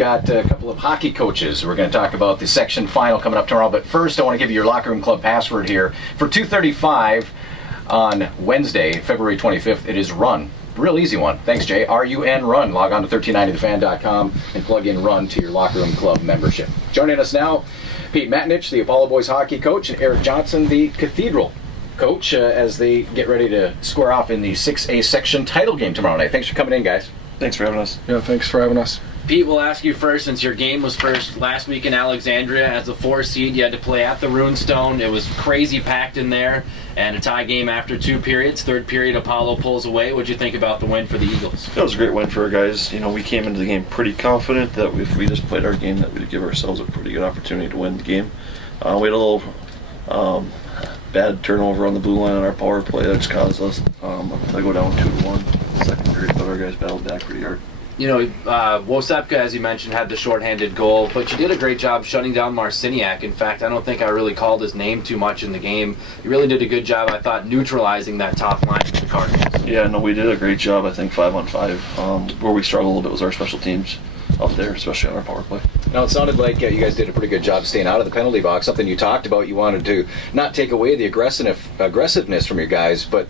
got a couple of hockey coaches. We're going to talk about the section final coming up tomorrow. But first, I want to give you your locker room club password here. For 2:35 on Wednesday, February 25th, it is RUN. Real easy one. Thanks, Jay. RUN RUN. Log on to 1390thefan.com and plug in RUN to your locker room club membership. Joining us now, Pete Matanich, the Apollo Boys hockey coach, and Eric Johnson, the Cathedral coach, as they get ready to square off in the 6A section title game tomorrow night. Thanks for coming in, guys. Thanks for having us. Yeah, thanks for having us. Pete, we'll ask you first, since your game was first last week in Alexandria as a 4 seed. You had to play at the Runestone. It was crazy packed in there, and a tie game after 2 periods. Third period, Apollo pulls away. What'd you think about the win for the Eagles? It was a great win for our guys. You know, we came into the game pretty confident that if we just played our game, that we'd give ourselves a pretty good opportunity to win the game. We had a little bad turnover on the blue line on our power play that just caused us to go down 2-1 second period, but our guys battled back pretty hard. You know, Wosepka, as you mentioned, had the shorthanded goal, but you did a great job shutting down Marciniak. In fact, I don't think I really called his name too much in the game. You really did a good job, I thought, neutralizing that top line of the Cardinals. Yeah, no, we did a great job, I think, 5-on-5. Where we struggled a little bit was our special teams up there, especially on our power play. Now, it sounded like you guys did a pretty good job staying out of the penalty box, something you talked about. You wanted to not take away the aggressiveness from your guys, but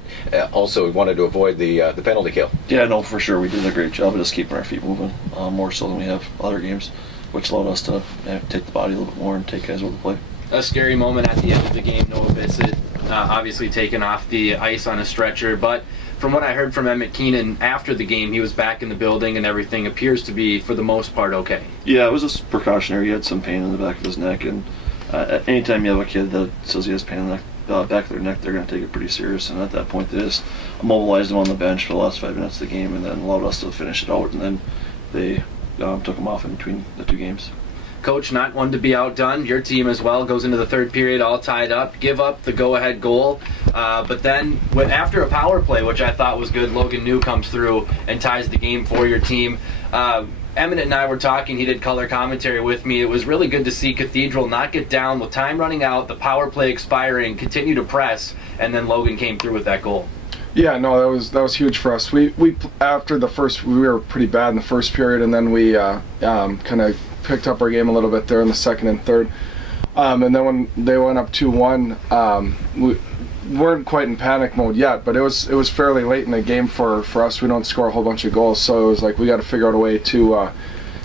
also wanted to avoid the penalty kill. Yeah, no, for sure. We did a great job of just keeping our feet moving, more so than we have other games, which allowed us to take the body a little bit more and take guys over the play. A scary moment at the end of the game, Noah Bissett obviously taken off the ice on a stretcher, but from what I heard from Emmett Keenan after the game, he was back in the building and everything appears to be, for the most part, okay. Yeah, it was just precautionary. He had some pain in the back of his neck, and anytime you have a kid that says he has pain in the back of their neck, they're going to take it pretty serious, and at that point they just immobilized him on the bench for the last 5 minutes of the game and then allowed us to finish it out, and then they took him off in between the 2 games. Coach, not one to be outdone. Your team as well goes into the 3rd period all tied up, give up the go-ahead goal, but then after a power play, which I thought was good, Logan New comes through and ties the game for your team. Emmett and I were talking, he did color commentary with me. It was really good to see Cathedral not get down with time running out, the power play expiring, continue to press, and then Logan came through with that goal. Yeah, no, that was huge for us. We after the first, we were pretty bad in the 1st period, and then we kind of picked up our game a little bit there in the 2nd and 3rd. And then when they went up 2-1, we weren't quite in panic mode yet, but it was fairly late in the game for us. We don't score a whole bunch of goals, so it was like we got to figure out a way to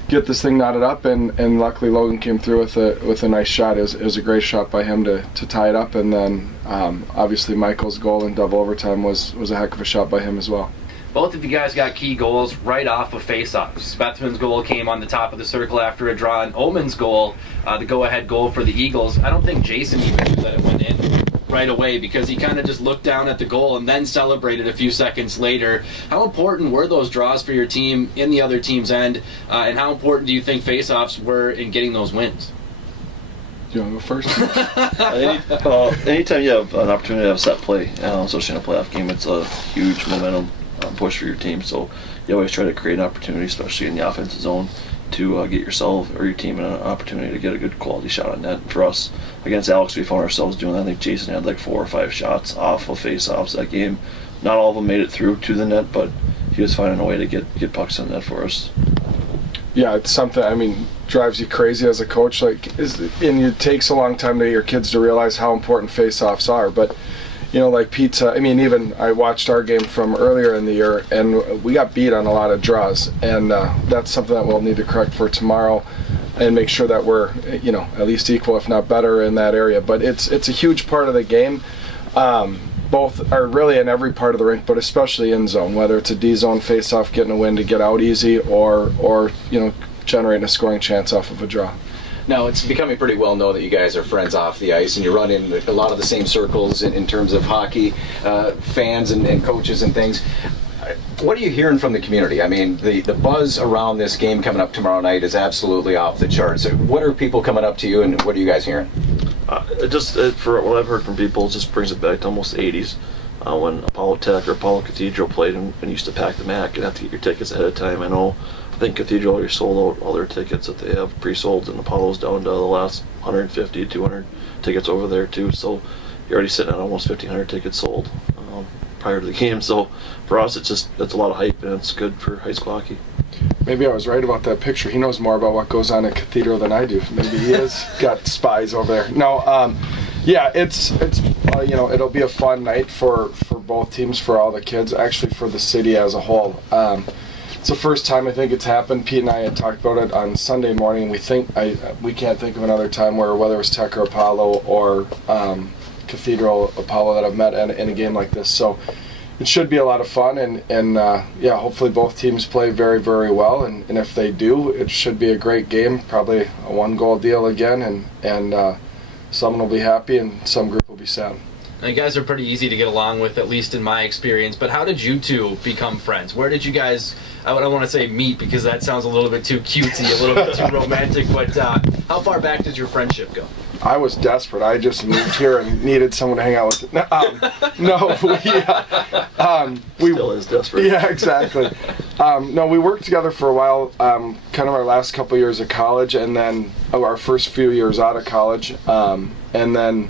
get this thing knotted up, and luckily Logan came through with a nice shot. It was a great shot by him to tie it up, and then obviously Michael's goal in double overtime was a heck of a shot by him as well. Both of you guys got key goals right off of face-offs. Spethman's goal came on the top of the circle after a draw, and Omen's goal, the go-ahead goal for the Eagles, I don't think Jason even knew that it went in right away because he kind of just looked down at the goal and then celebrated a few seconds later. How important were those draws for your team in the other team's end, and how important do you think face-offs were in getting those wins? Do you want to go first? Anytime you have an opportunity to have set play, especially in a playoff game, it's a huge momentum push for your team. So you always try to create an opportunity, especially in the offensive zone, to get yourself or your team an opportunity to get a good quality shot on net. For us, against Alex, we found ourselves doing that. I think Jason had like 4 or 5 shots off of face-offs that game. Not all of them made it through to the net, but he was finding a way to get pucks on net for us. Yeah, it's something, I mean, drives you crazy as a coach. And it takes a long time to get your kids to realize how important face-offs are. But, you know, like Pete, I mean, even I watched our game from earlier in the year, and we got beat on a lot of draws. And that's something that we'll need to correct for tomorrow and make sure that we're, you know, at least equal, if not better, in that area. But it's a huge part of the game. Both are really in every part of the rink, but especially in zone, whether it's a D-zone face-off, getting a win to get out easy, or you know, generating a scoring chance off of a draw. Now, it's becoming pretty well known that you guys are friends off the ice, and you run in a lot of the same circles in terms of hockey fans and coaches and things. What are you hearing from the community? I mean, the buzz around this game coming up tomorrow night is absolutely off the charts. What are people coming up to you, and what are you guys hearing? For what I've heard from people, it just brings it back to almost the 80s when Apollo Tech or Apollo Cathedral played and used to pack the MAC and have to get your tickets ahead of time. I think Cathedral already sold out all their tickets that they have pre-sold, and Apollo's down to the last 150, 200 tickets over there too. So you're already sitting at almost 1,500 tickets sold prior to the game. So for us, it's a lot of hype, and it's good for high school hockey. maybe I was right about that picture. He knows more about what goes on at Cathedral than I do. Maybe he has got spies over there. No, yeah, it's you know, it'll be a fun night for both teams, for all the kids, actually for the city as a whole. It's the first time I think it's happened. Pete and I had talked about it on Sunday morning. We can't think of another time where, whether it was Tech or Apollo or Cathedral Apollo, that I've met in a game like this. So it should be a lot of fun, and yeah, hopefully both teams play very, very well, and if they do, it should be a great game, probably a 1-goal deal again, and someone will be happy and some group will be sad. Now, you guys are pretty easy to get along with, at least in my experience, but how did you two become friends? Where did you guys, I don't want to say meet because that sounds a little bit too cutesy, a little bit too romantic, but how far back does your friendship go? I was desperate. I just moved here and needed someone to hang out with. No, we Still is desperate. Yeah, exactly. No, we worked together for a while, kind of our last couple years of college, and then our first few years out of college, and then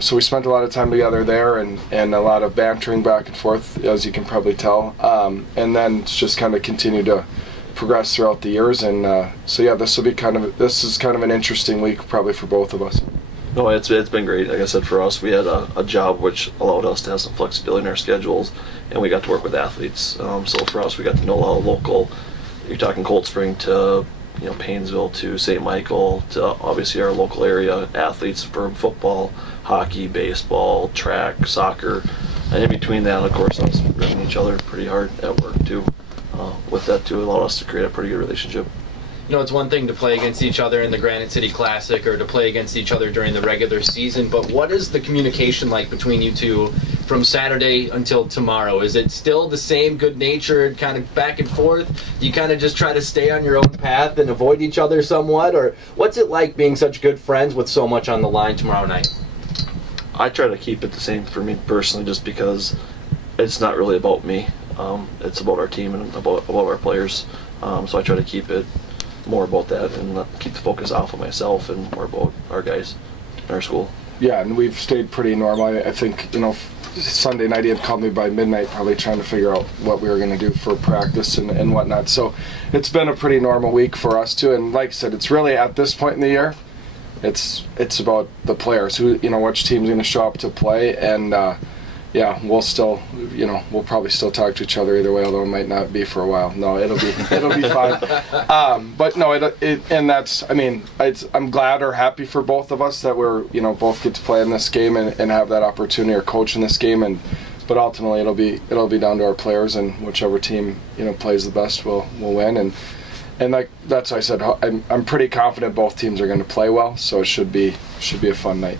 so we spent a lot of time together there, and a lot of bantering back and forth, as you can probably tell, and then it's just kind of continued to progress throughout the years, and so yeah, this is kind of an interesting week probably for both of us. No, it's been great. Like I said, for us, we had a job which allowed us to have some flexibility in our schedules, and we got to work with athletes. So for us, we got to know a lot of local. You're talking Cold Spring to Paynesville to St. Michael to obviously our local area athletes for football, hockey, baseball, track, soccer, and in between that, of course, us running each other pretty hard at work too. With that too, allowed us to create a pretty good relationship. You know, it's one thing to play against each other in the Granite City Classic or to play against each other during the regular season, but what is the communication like between you two from Saturday until tomorrow? Is it still the same good-natured kind of back and forth? Do you kind of just try to stay on your own path and avoid each other somewhat? Or what's it like being such good friends with so much on the line tomorrow night? I try to keep it the same for me personally, just because it's not really about me. It's about our team and about our players. So I try to keep it more about that and keep the focus off of myself and more about our guys in our school. Yeah, and we've stayed pretty normal. I think, Sunday night he had called me by midnight probably trying to figure out what we were going to do for practice and whatnot. So it's been a pretty normal week for us too. And like I said, it's really at this point in the year, it's about the players, who which team's going to show up to play, and yeah, we'll probably still talk to each other either way, although it might not be for a while. No, it'll be fine. But no, and that's, I'm glad or happy for both of us that we're, both get to play in this game and have that opportunity, or coach in this game, but ultimately it'll be down to our players, and whichever team plays the best will win, and that's why I said I'm pretty confident both teams are going to play well, so it should be a fun night.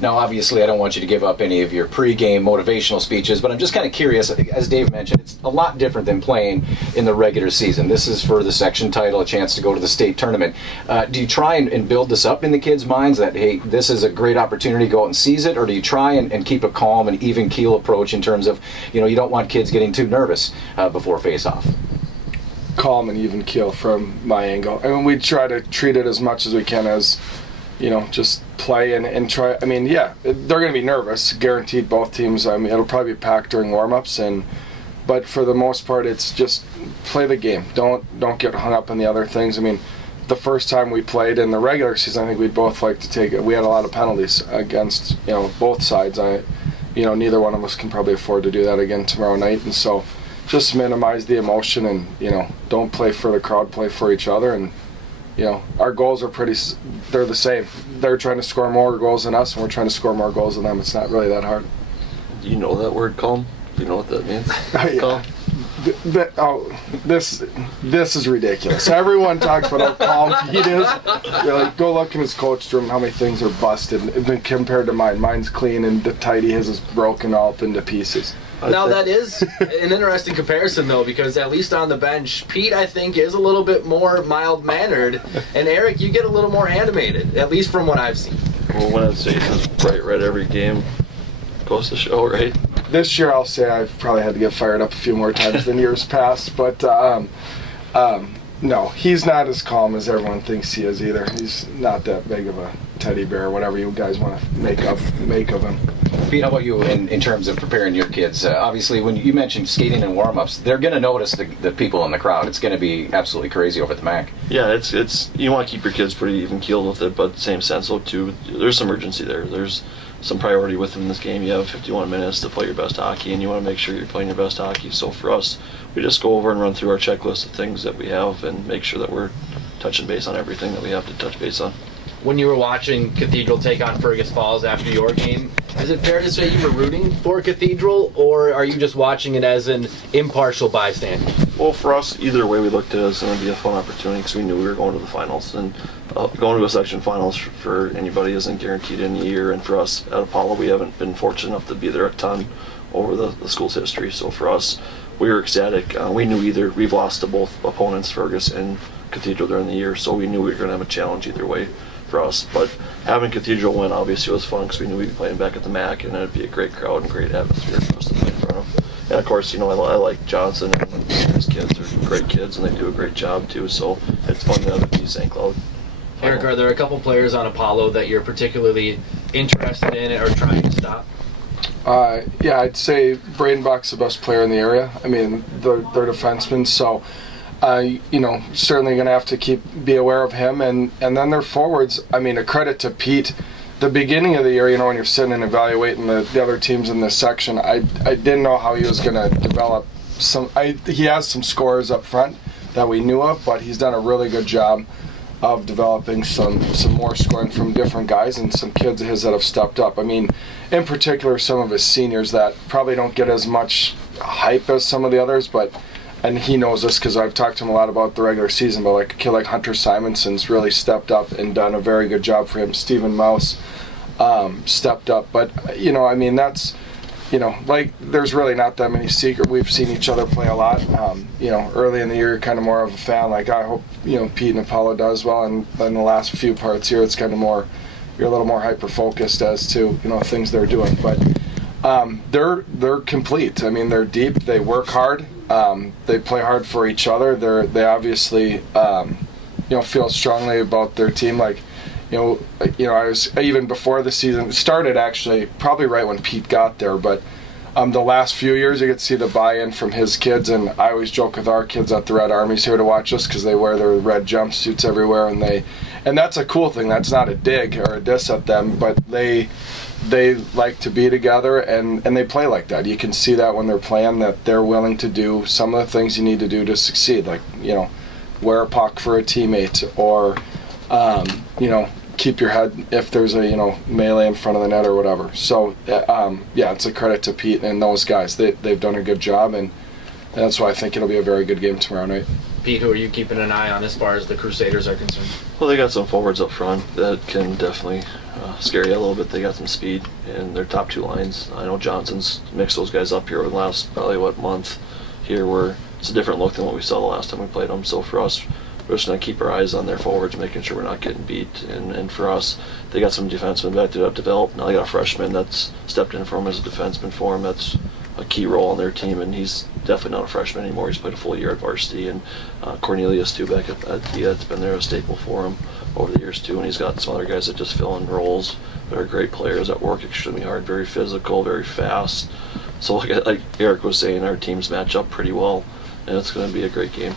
Now, obviously, I don't want you to give up any of your pregame motivational speeches, but I'm just kind of curious. As Dave mentioned, it's a lot different than playing in the regular season. This is for the section title, a chance to go to the state tournament. Do you try and build this up in the kids' minds that, hey, this is a great opportunity to go out and seize it, or do you try and keep a calm and even keel approach in terms of, you don't want kids getting too nervous before face-off? Calm and even keel from my angle. We try to treat it as much as we can as, just play and try. Yeah, they're going to be nervous, guaranteed, both teams. It'll probably be packed during warm-ups, but for the most part, it's just play the game. Don't get hung up on the other things. The first time we played in the regular season, I think we'd both like to take it. We had a lot of penalties against both sides. Neither one of us can probably afford to do that again tomorrow night, and so just minimize the emotion and don't play for the crowd, play for each other, and our goals are they're the same. They're trying to score more goals than us, and we're trying to score more goals than them. It's not really that hard. Do you know that word, calm? Do you know what that means? Yeah. Calm? This is ridiculous. Everyone talks about how calm Pete is. Go look in his coach room, how many things are busted compared to mine. Mine's clean and tidy. His is broken all up into pieces. Now, that is an interesting comparison, though, because at least on the bench, Pete, I think, is a little bit more mild-mannered, and Eric, you get a little more animated, at least from what I've seen. Well, when I'd say it's bright red every game, goes to show, right? This year, I'll say I've probably had to get fired up a few more times than years past, but No, he's not as calm as everyone thinks he is either. He's not that big of a teddy bear, whatever you guys want to make of him. Pete, how about you in terms of preparing your kids? Obviously, when you mentioned skating and warm-ups, they're going to notice the people in the crowd. It's going to be absolutely crazy over at the MAC. Yeah, it's you want to keep your kids pretty even-keeled with it, but same sense, though, too, there's some urgency there. There's some priority within this game. You have 51 minutes to play your best hockey, and you want to make sure you're playing your best hockey. So for us, we just go over and run through our checklist of things that we have and make sure that we're touching base on everything that we have to touch base on. When you were watching Cathedral take on Fergus Falls after your game, is it fair to say you were rooting for Cathedral, or are you just watching it as an impartial bystander? Well, for us, either way, we looked at it as going to be a fun opportunity because we knew we were going to the finals. And going to a section finals for anybody isn't guaranteed in a year. And for us at Apollo, we haven't been fortunate enough to be there a ton over the school's history. So for us, we were ecstatic. We knew we've lost to both opponents, Fergus and Cathedral, during the year, so we knew we were going to have a challenge either way for us. But having Cathedral win obviously was fun because we knew we'd be playing back at the MAC, and it'd be a great crowd and great atmosphere for us to play in front of. And of course, I like Johnson, and his kids are great kids, and they do a great job too. So it's fun to have it be St. Cloud. Eric, are there a couple players on Apollo that you're particularly interested in or trying to stop? Yeah, I'd say Braden Buck's the best player in the area. I mean, they're defensemen, so certainly going to have to be aware of him. And then their forwards, I mean, a credit to Pete. The beginning of the year, when you're sitting and evaluating the other teams in this section, I didn't know how he was going to develop he has some scorers up front that we knew of, but he's done a really good job of developing some more scoring from different guys and some kids of his that have stepped up. I mean, in particular, some of his seniors that probably don't get as much hype as some of the others, and he knows this because I've talked to him a lot about the regular season, but like a kid like Hunter Simonson's really stepped up and done a very good job for him. Stephen Mouse stepped up. But, I mean, that's, there's really not that many secret. We've seen each other play a lot. Early in the year, kind of more of a fan. Like, I hope, Pete and Apollo does well. And then the last few parts here, it's kind of more, you're a little more hyper-focused as to, things they're doing. But they're complete. I mean, they're deep. They work hard. They play hard for each other. They obviously, feel strongly about their team. Like, I was even before the season started, actually, probably right when Pete got there. But the last few years, you get to see the buy-in from his kids, and I always joke with our kids that the Red Army's here to watch us because they wear their red jumpsuits everywhere, and that's a cool thing. That's not a dig or a diss at them, but they like to be together, and they play like that. You can see that when they're playing, that they're willing to do some of the things you need to do to succeed, like, wear a puck for a teammate, or, keep your head if there's a, melee in front of the net or whatever. So, it's a credit to Pete and those guys. They've done a good job, and that's why I think it'll be a very good game tomorrow night. Pete, who are you keeping an eye on as far as the Crusaders are concerned? Well, they got some forwards up front that can definitely scare you a little bit. They got some speed in their top two lines. I know Johnson's mixed those guys up here over the last probably month here, where it's a different look than what we saw the last time we played them. So for us, we're just going to keep our eyes on their forwards, making sure we're not getting beat. And for us, they got some defensemen back that have developed. Now they got a freshman that's stepped in for them as a defenseman for them. That's a key role on their team, and he's definitely not a freshman anymore. He's played a full year at varsity. And Cornelius, too, back at DIA, it's been there a staple for him over the years, too. And he's got some other guys that just fill in roles that are great players that work extremely hard, very physical, very fast. So like Eric was saying, our teams match up pretty well, and it's going to be a great game.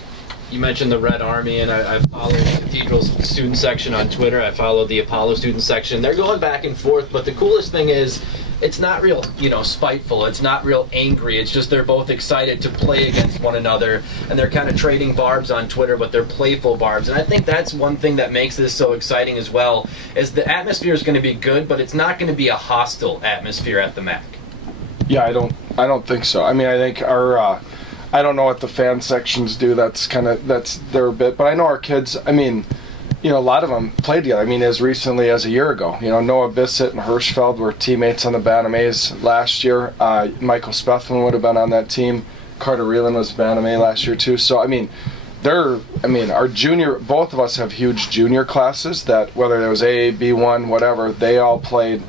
You mentioned the Red Army, and I follow the Cathedral's student section on Twitter. I follow the Apollo student section. They're going back and forth, but the coolest thing is it's not real, spiteful. It's not real angry. It's just they're both excited to play against one another, and they're kind of trading barbs on Twitter, but they're playful barbs. And I think that's one thing that makes this so exciting as well, is the atmosphere is going to be good, but it's not going to be a hostile atmosphere at the MAC. Yeah, I don't think so. I mean, I think our I don't know what the fan sections do. That's their bit. But I know our kids, I mean, a lot of them played together. I mean, as recently as a year ago. Noah Bissett and Hirschfeld were teammates on the Bantam A's last year. Michael Spethman would have been on that team. Carter Reeland was Bantam A last year too. So, I mean, our junior, both of us have huge junior classes that, whether it was A, B1, whatever, they all played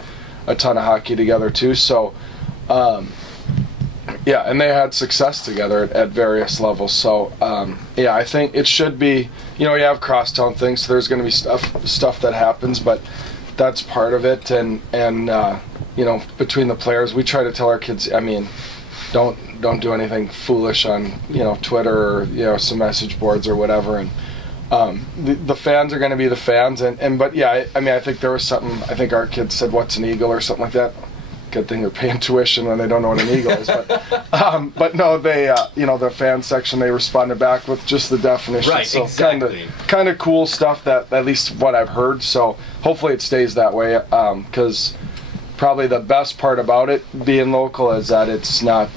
a ton of hockey together too. So, Yeah, and they had success together at various levels. So, yeah, I think it should be, you know, you have crosstown things, so there's going to be stuff that happens, but that's part of it. And you know, between the players, we try to tell our kids, I mean, don't do anything foolish on, you know, Twitter or, you know, some message boards or whatever. And the fans are going to be the fans. But yeah, I mean, I think there was something, I think our kids said, "What's an eagle?" or something like that. Good thing they're paying tuition when they don't know what an eagle is. But no, they, you know, the fan section, they responded back with just the definition. Right, so exactly. Kind of cool stuff, that at least what I've heard. So hopefully it stays that way, because probably the best part about it being local is that it's not,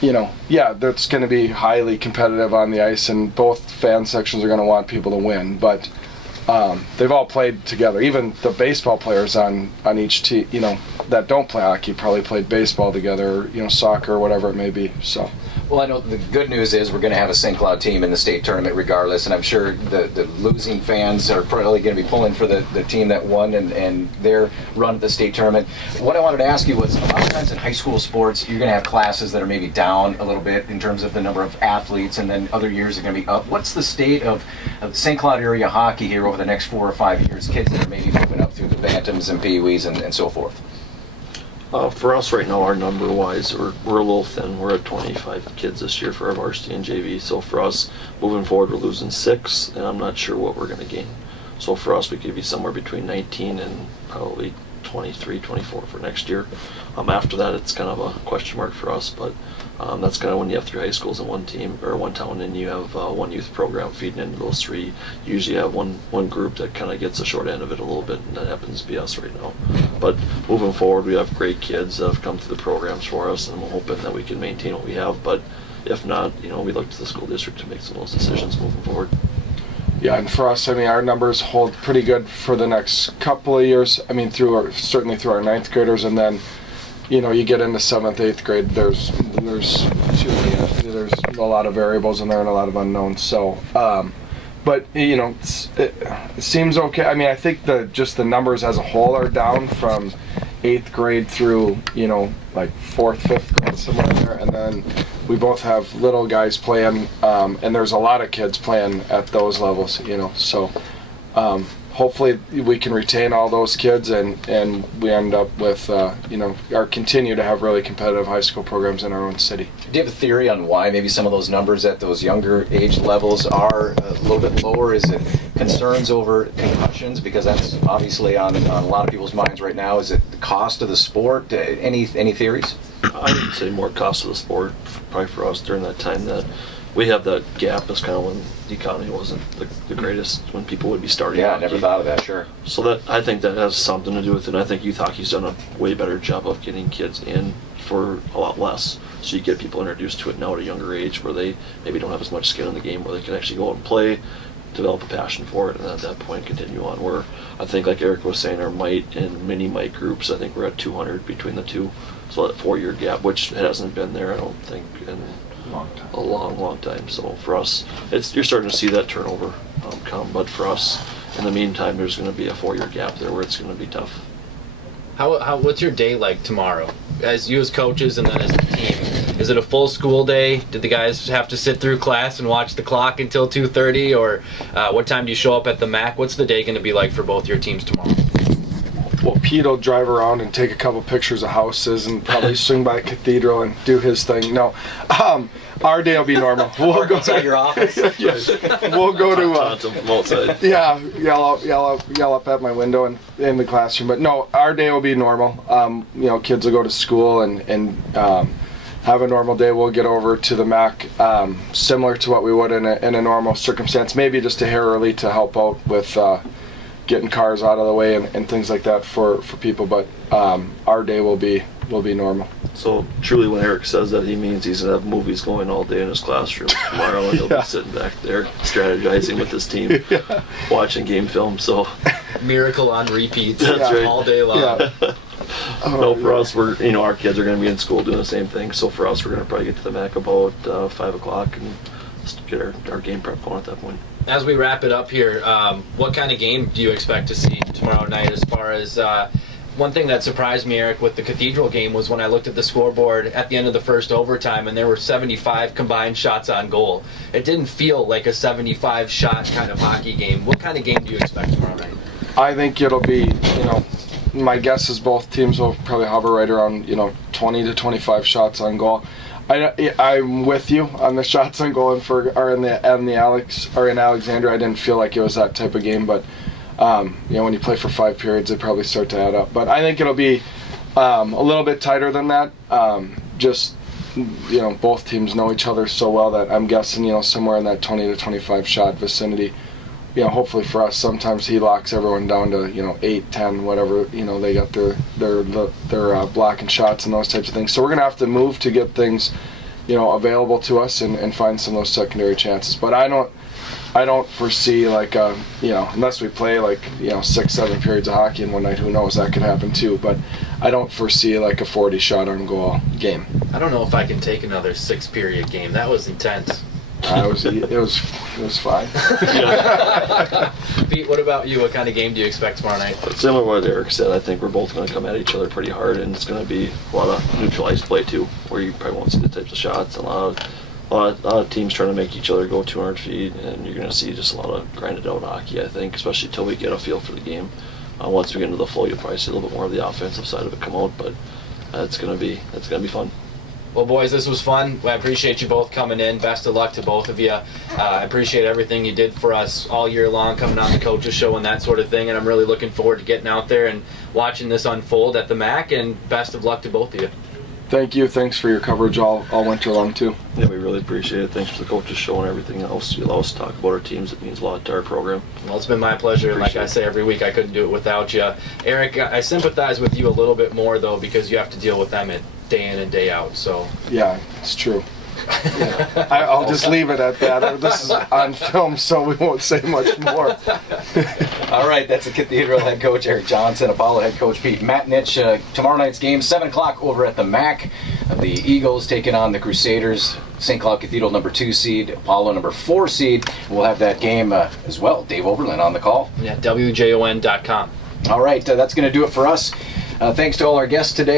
you know, yeah, that's going to be highly competitive on the ice, and both fan sections are going to want people to win. But they've all played together. Even the baseball players on each team, you know, that don't play hockey probably played baseball together, or, you know, soccer or whatever it may be. So. Well, I know the good news is we're going to have a St. Cloud team in the state tournament regardless, and I'm sure the losing fans are probably going to be pulling for the team that won and their run at the state tournament. What I wanted to ask you was, a lot of times in high school sports, you're going to have classes that are maybe down a little bit in terms of the number of athletes, and then other years are going to be up. What's the state of St. Cloud area hockey here over the next 4 or 5 years? Kids that are maybe moving up through the Bantams and Pee-wees and so forth. For us right now, our number-wise, we're a little thin. We're at 25 kids this year for our varsity and JV. So for us, moving forward, we're losing 6, and I'm not sure what we're going to gain. So for us, we could be somewhere between 19 and probably 23, 24 for next year. After that, it's kind of a question mark for us, but that's kind of when you have 3 high schools in one team or one town, and you have one youth program feeding into those 3. You usually have one group that kind of gets the short end of it a little bit, and that happens to be us right now. But moving forward, we have great kids that have come through the programs for us, and we're hoping that we can maintain what we have. But if not, you know, we look to the school district to make some of those decisions moving forward. Yeah, and for us, I mean, our numbers hold pretty good for the next couple of years. I mean, certainly through our 9th graders, and then, you know, you get into 7th, 8th grade, there's a lot of variables in there and a lot of unknowns. So, but you know, it seems okay. I mean, I think just the numbers as a whole are down from 8th grade through, you know, like 4th, 5th grade, somewhere in there, and then we both have little guys playing, and there's a lot of kids playing at those levels, you know. So hopefully we can retain all those kids, and we end up with, you know, or continue to have really competitive high school programs in our own city. Do you have a theory on why maybe some of those numbers at those younger age levels are a little bit lower? Is it concerns over concussions? Because that's obviously on a lot of people's minds right now. Is it the cost of the sport? Any theories? I would say more cost of the sport, probably for us during that time that we have that gap. Is kind of when the economy wasn't the greatest, when people would be starting. Yeah, hockey. I never thought of that. Sure. So that, I think that has something to do with it. And I think youth hockey's done a way better job of getting kids in for a lot less. So you get people introduced to it now at a younger age, where they maybe don't have as much skin in the game, where they can actually go out and play, develop a passion for it, and at that point continue on. Where I think, like Eric was saying, our mite and mini mite groups, I think we're at 200 between the two. So that 4-year gap, which hasn't been there, I don't think, in a long time. So for us, you're starting to see that turnover come. But for us, in the meantime, there's going to be a 4-year gap there where it's going to be tough. What's your day like tomorrow, as you as coaches and then as a team? Is it a full school day? Did the guys have to sit through class and watch the clock until 2:30, or what time do you show up at the MAC? What's the day going to be like for both your teams tomorrow? Well, Pete will drive around and take a couple pictures of houses and probably swing by Cathedral and do his thing. No, our day will be normal. We'll go outside your office. Yes, we'll go to yeah, yell up at my window and in the classroom. But no, our day will be normal. You know, kids will go to school and have a normal day. We'll get over to the MAC similar to what we would in a normal circumstance. Maybe just a hair early to help out with getting cars out of the way and things like that for people. But our day will be normal. So truly, when Eric says that, he means he's gonna have movies going all day in his classroom tomorrow, and he'll be sitting back there strategizing with his team, watching game film. So Miracle on repeat. That's right. All day long. Yeah. No, for us, our kids are going to be in school doing the same thing. So for us, we're going to probably get to the MAC about 5 o'clock and just get our game prep going at that point. As we wrap it up here, what kind of game do you expect to see tomorrow night, as far as one thing that surprised me, Eric, with the Cathedral game was when I looked at the scoreboard at the end of the first overtime and there were 75 combined shots on goal. It didn't feel like a 75 shot kind of hockey game. What kind of game do you expect tomorrow night? I think it'll be, my guess is both teams will probably hover right around, 20 to 25 shots on goal. I'm with you on the shots on goal in Alexandria. I didn't feel like it was that type of game, but when you play for 5 periods, they probably start to add up. But I think it'll be a little bit tighter than that. Both teams know each other so well that I'm guessing, somewhere in that 20 to 25 shot vicinity. Hopefully for us, sometimes he locks everyone down to 8, 10, whatever. They got their blocking shots and those types of things. So we're gonna have to move to get things, available to us and find some of those secondary chances. But I don't foresee unless we play 6, 7 periods of hockey in one night. Who knows? That could happen too. But I don't foresee a 40 shot on goal game. I don't know if I can take another 6-period game. That was intense. It was fine. Pete, what about you? What kind of game do you expect tomorrow night? Similar to what Eric said, I think we're both going to come at each other pretty hard, and it's going to be a lot of neutralized play too, where you probably won't see the types of shots. A lot of teams trying to make each other go 200 feet, and you're going to see just a lot of grinded out hockey, I think, especially until we get a feel for the game. Once we get into the flow, you'll probably see a little bit more of the offensive side of it come out, but it's going to be fun. Well, boys, this was fun. I appreciate you both coming in. Best of luck to both of you. I appreciate everything you did for us all year long, coming on the Coaches Show and that sort of thing, and I'm really looking forward to getting out there and watching this unfold at the MAC, and best of luck to both of you. Thank you. Thanks for your coverage all winter long, too. Yeah, we really appreciate it. Thanks for the Coaches Show and everything else. You allow us to talk about our teams. It means a lot to our program. Well, it's been my pleasure. Like I say every week, I couldn't do it without you. Eric, I sympathize with you a little bit more, though, because you have to deal with them day in and day out. So yeah, it's true. Yeah. I'll just leave it at that. This is on film, so we won't say much more. All right, that's the Cathedral head coach Eric Johnson, Apollo head coach Pete Matanich. Tomorrow night's game, 7 o'clock over at the MAC. The Eagles taking on the Crusaders. St. Cloud Cathedral number 2 seed, Apollo number 4 seed. We'll have that game as well. Dave Oberlin on the call. Yeah, WJON.com. All right, that's going to do it for us. Thanks to all our guests today.